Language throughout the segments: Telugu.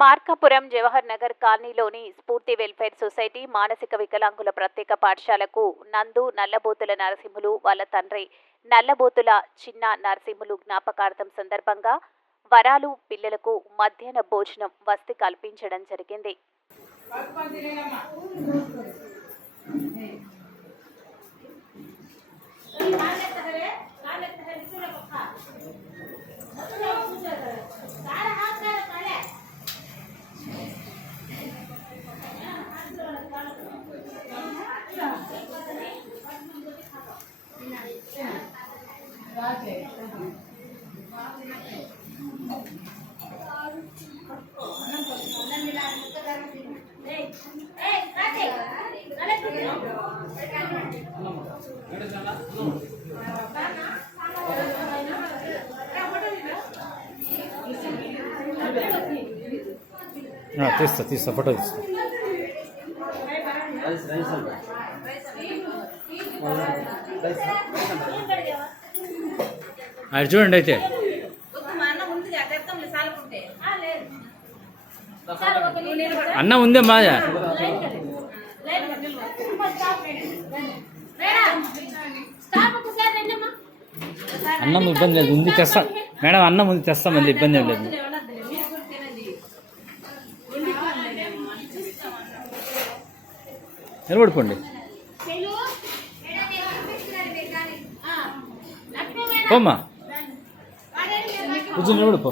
మార్కాపురం జవహర్ నగర్ కాలనీలోని స్ఫూర్తి వెల్ఫేర్ సొసైటీ మానసిక వికలాంగుల ప్రత్యేక పాఠశాలకు నందు నల్లబోతుల నరసింహులు వాళ్ళ తండ్రి నల్లబోతుల చిన్న నరసింహులు జ్ఞాపకార్థం సందర్భంగా వరాలు పిల్లలకు మధ్యాహ్న భోజనం వసతి కల్పించడం జరిగింది. తీస్తా ఫోటో తీస్తా. అది చూడండి. అయితే అన్న ఉందే మాయా అన్నం ఇబ్బంది లేదు, ఉంది తెస్తా మేడం. అన్నం ఉంది తెస్తా, మళ్ళీ ఇబ్బంది ఏం లేదు. నిలబడిపోండి. పోమ్మా, కొంచెం నిలబడిపో.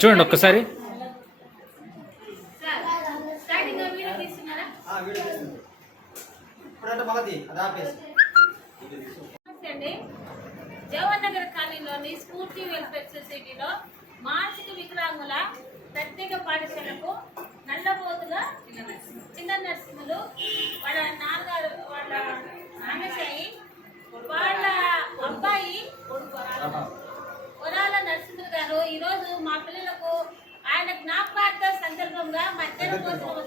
చూడండి ఒక్కసారి. జవహర్ నగర్ కాలనీలోని స్ఫూర్తి వెల్ఫేర్ సొసైటీలో మానసిక వికలాంగుల ప్రత్యేక పాఠశాలకు నల్లబోతుల చిన్న నర్సింహులు వాళ్ళ నాన్నగారు వాళ్ళ నాన్నసాయి వాళ్ళ అబ్బాయి వరాల నరసింహులు గారు ఈరోజు మా పిల్లలకు ఆయన జ్ఞాపకార్థ సందర్భంగా మధ్యాహ్న భోజనం